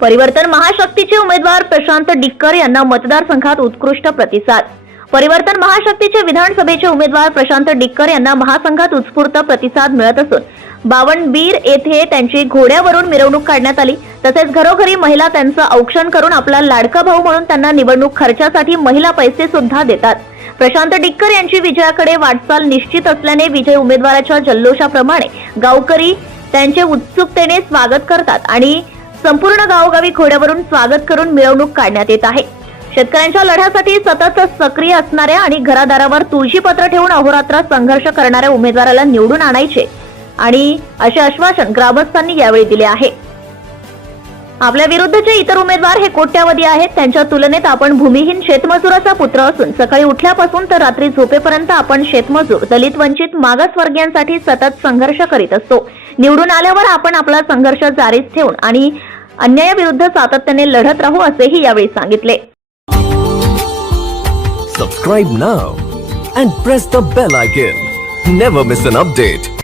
परिवर्तन महाशक्तीचे उमेदवार प्रशांत डिक्कर यांना मतदारसंघात उत्कृष्ट प्रतिसाद. परिवर्तन महाशक्तीचे विधानसभेचे उमेदवार प्रशांत डिक्कर यांना महासंघात उत्स्फूर्त प्रतिसाद मिळत असून बावनबीर येथे त्यांची घोड्यावरून मिरवणूक काढण्यात आली. तसेच घरोघरी महिला त्यांचं औक्षण करून आपला लाडका भाऊ म्हणून त्यांना निवडणूक खर्चासाठी महिला पैसे सुद्धा देतात. प्रशांत डिक्कर यांची विजयाकडे वाटचाल निश्चित असल्याने विजय उमेदवाराच्या जल्लोषाप्रमाणे गावकरी त्यांचे उत्सुकतेने स्वागत करतात आणि संपूर्ण गावोगावी खोड्यावरून स्वागत करून मिरवणूक काढण्यात येत आहे. शेतकऱ्यांच्या लढ्यासाठी सतत सक्रिय असणाऱ्या आणि घरादारावर तुळशीपत्र ठेवून अहोरात्र संघर्ष करणाऱ्या उमेदवाराला निवडून आणायचे. आणि असे आश्वासन ग्रामस्थांनी यावेळी दिले आहे. आपल्या विरुद्धचे इतर उमेदवार हे कोट्यावधी आहेत. त्यांच्या तुलनेत आपण भूमिहीन शेतमजुराचा पुत्र असून सकाळी उठल्यापासून तर रात्री झोपेपर्यंत आपण शेतमजूर दलित वंचित मागासवर्गीयांसाठी सतत संघर्ष करीत असतो. निवडून आल्यावर आपण आपला संघर्ष जारीच ठेवून आणि अन्यायाविरुद्ध सातत्याने लढत राहू असेही यावेळी सांगितले. Subscribe now and press the bell icon never miss an update